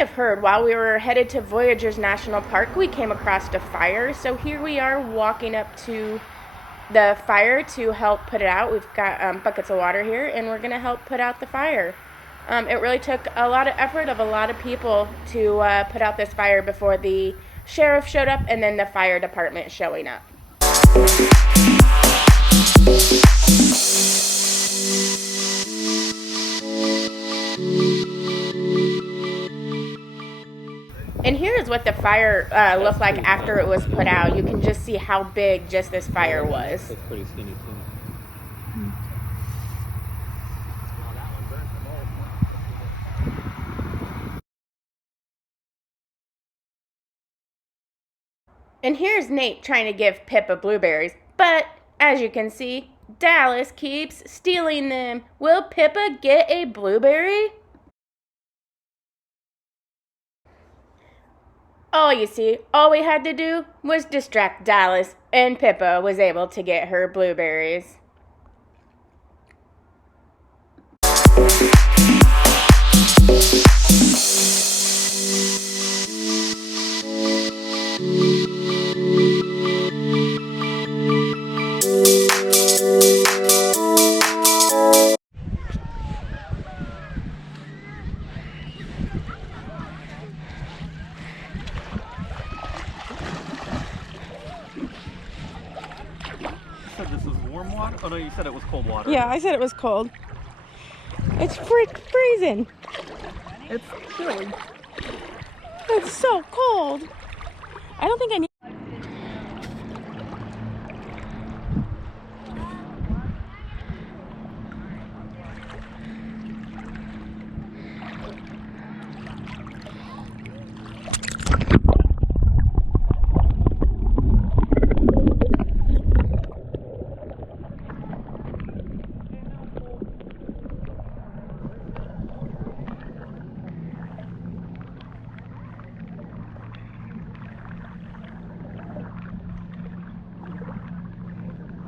have heard, while we were headed to Voyageurs National Park, we came across a fire. So here we are walking up to the fire to help put it out. We've got buckets of water here, and we're going to help put out the fire. It really took a lot of effort of a lot of people to put out this fire before the sheriff showed up and then the fire department showing up. And here's what the fire looked like after it was put out. You can just see how big just this fire was. That's pretty skinny too. And here's Nate trying to give Pippa blueberries, but as you can see, Dallas keeps stealing them. Will Pippa get a blueberry? All we had to do was distract Dallas, and Pippa was able to get her blueberries. This is warm water? Oh no, you said it was cold water. Yeah, I said it was cold. It's freezing. It's chilly. It's so cold. I don't think I need.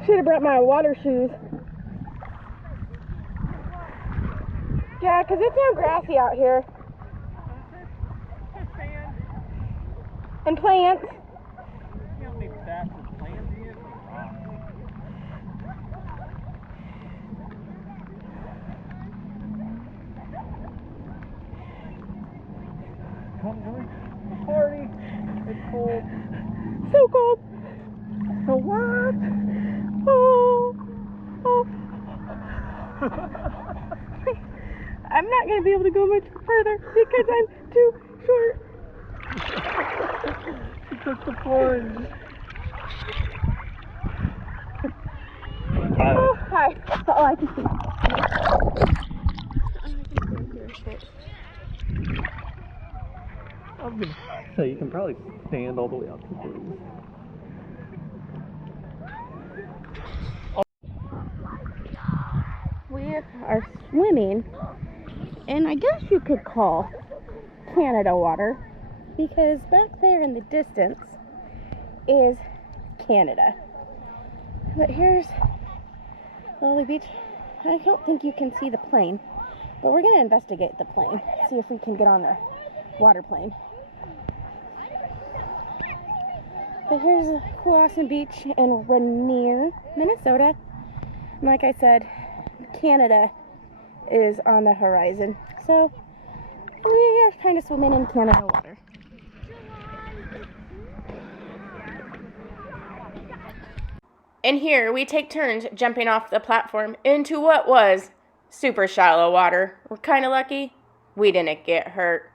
Should have brought my water shoes. Yeah, because it's now grassy out here. And plants. You don't need sacks of plants in. Come join the party. It's cold. So cold. So what? Oh. I'm not going to be able to go much further because I'm too short. She took the plunge. Oh, hi. Oh, I can see. I was gonna say you can probably stand all the way out to the roof. We are swimming, and I guess you could call Canada water, because back there in the distance is Canada. But here's Lily Beach. I don't think you can see the plane, but we're going to investigate the plane, see if we can get on the water plane. But here's Lawson Beach in Rainier, Minnesota. And like I said, Canada is on the horizon. So we are kind of swimming in Canada water. And here we take turns jumping off the platform into what was super shallow water. We're kind of lucky we didn't get hurt.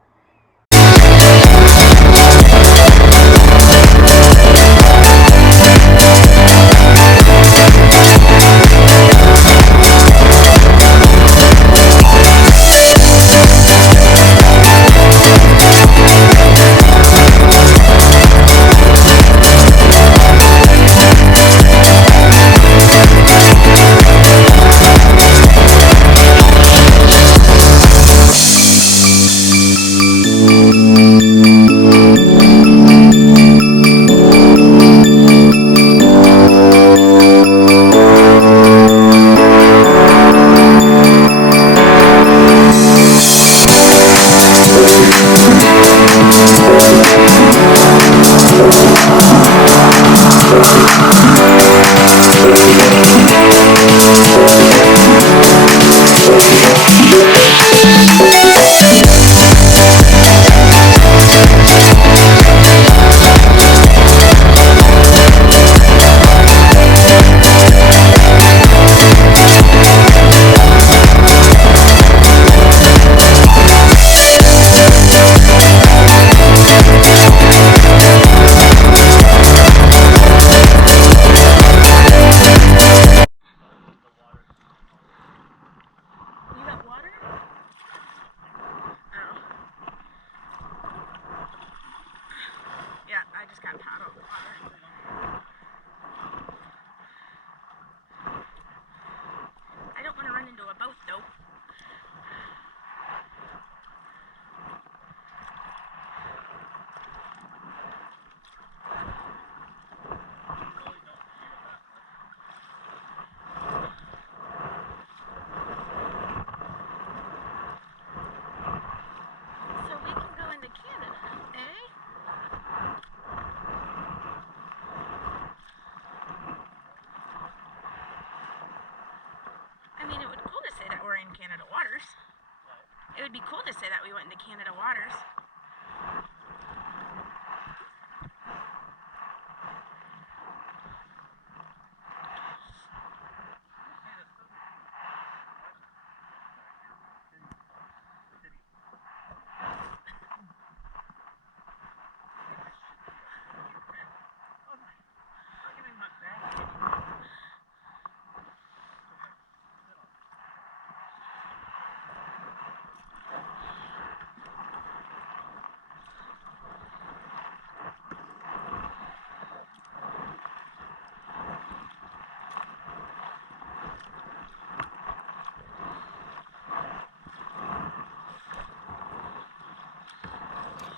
Canada waters. It would be cool to say that we went into Canada waters.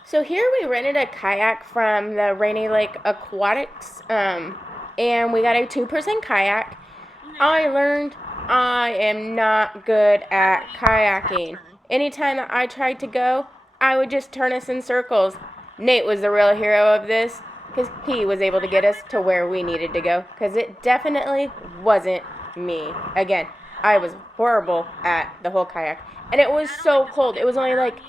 So here we rented a kayak from the Rainy Lake Aquatics, and we got a 2-person kayak. I learned I am not good at kayaking. Anytime that I tried to go, I would just turn us in circles. Nate was the real hero of this, because he was able to get us to where we needed to go, because it definitely wasn't me. Again, I was horrible at the whole kayak, and it was so cold. It was only like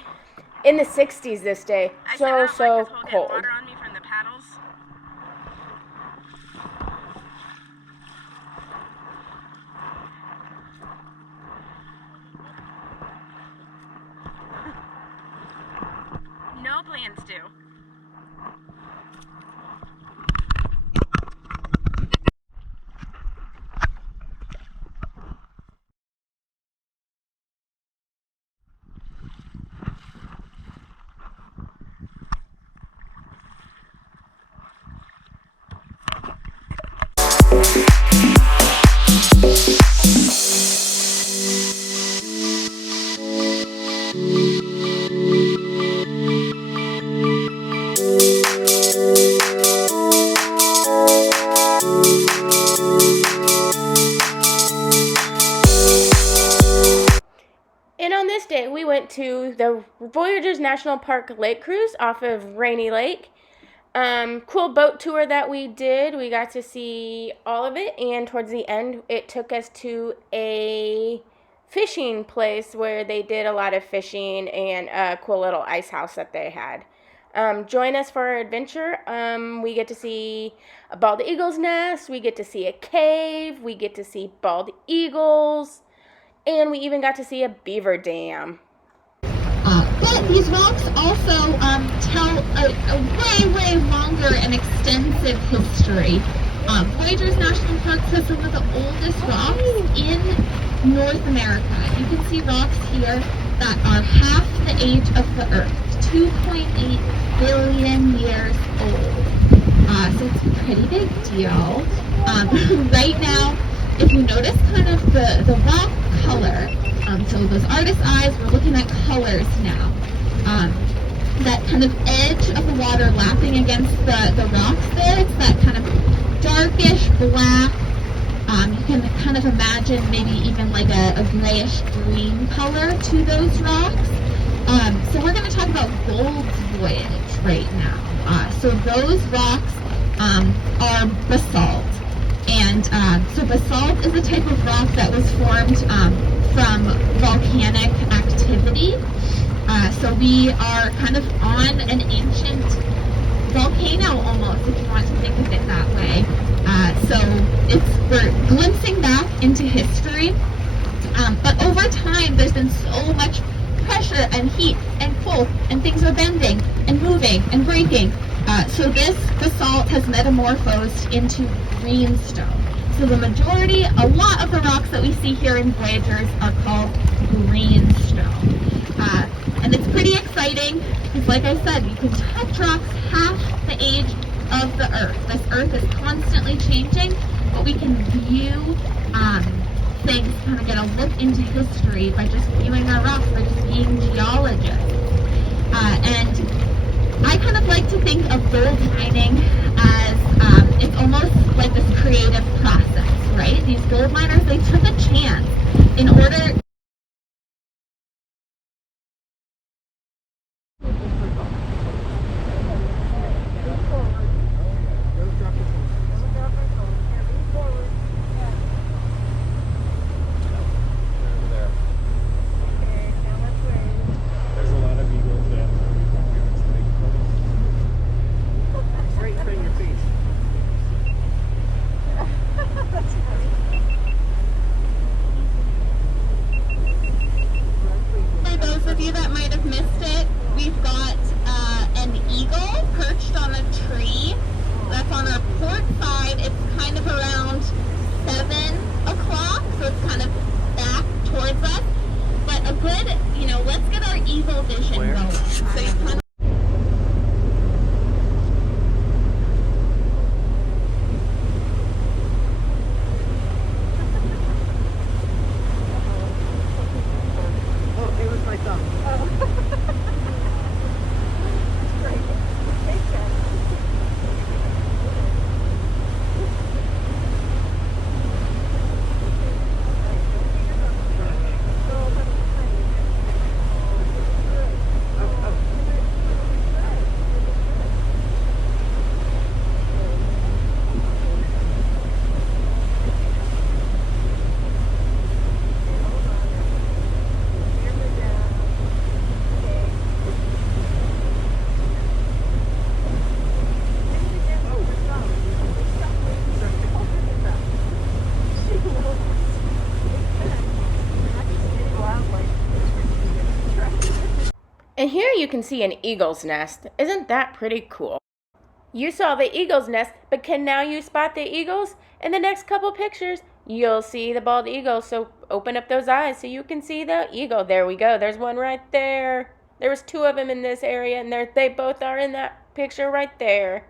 in the 60s this day. So cold. Water on me from the paddles. No plans to. And on this day, we went to the Voyageurs National Park lake cruise off of Rainy Lake. Cool boat tour that we did. We got to see all of it, and towards the end, it took us to a fishing place where they did a lot of fishing and a cool little ice house that they had. Join us for our adventure. We get to see a bald eagle's nest. We get to see a cave. We get to see bald eagles. And we even got to see a beaver dam. But these rocks also tell a way longer and extensive history. Voyageurs National Park has some of the oldest rocks in North America. You can see rocks here that are half the age of the Earth, 2.8 billion years old. So it's a pretty big deal. Right now, if you notice kind of the rock color, so those artist eyes, we're looking at colors now. That kind of edge of the water lapping against the rocks there, it's that kind of darkish black. You can kind of imagine maybe even like a grayish green color to those rocks. So we're going to talk about Gold's Voyage right now. So those rocks are basalt. And so basalt is a type of rock that was formed from volcanic kind of on an ancient volcano almost, if you want to think of it that way. So we're glimpsing back into history, but over time there's been so much pressure and heat and pull, and things are bending and moving and breaking. So this basalt has metamorphosed into greenstone. So the majority, a lot of the rocks that we see here in Voyageurs are called greenstone. And it's pretty exciting because, like I said, you can touch rocks half the age of the Earth. This Earth is constantly changing, but we can view things, kind of get a look into history by just viewing our rocks, by just being geologists. And I kind of like to think of gold mining as it's almost like this creative process, right? These gold miners, they took a chance in order. And here you can see an eagle's nest. Isn't that pretty cool? You saw the eagle's nest, but can now you spot the eagles? In the next couple pictures, you'll see the bald eagle, so open up those eyes so you can see the eagle. There we go. There's one right there. There was two of them in this area, and they both are in that picture right there.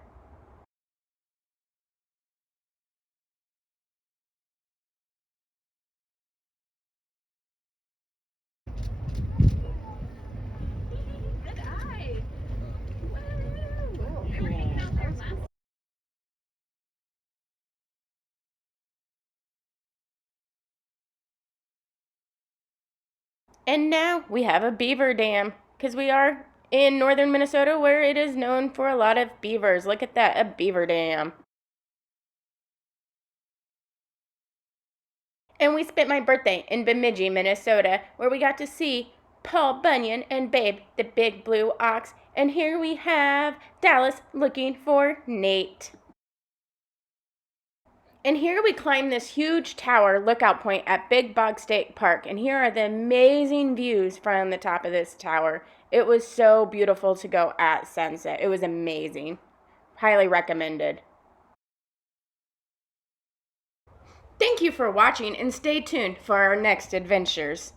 And now we have a beaver dam, because we are in northern Minnesota where it is known for a lot of beavers. Look at that, a beaver dam. And we spent my birthday in Bemidji, Minnesota, where we got to see Paul Bunyan and Babe, the big blue ox. And here we have Dallas looking for Nate. And here we climb this huge tower lookout point at Big Bog State Park. And here are the amazing views from the top of this tower. It was so beautiful to go at sunset. It was amazing. Highly recommended. Thank you for watching and stay tuned for our next adventures.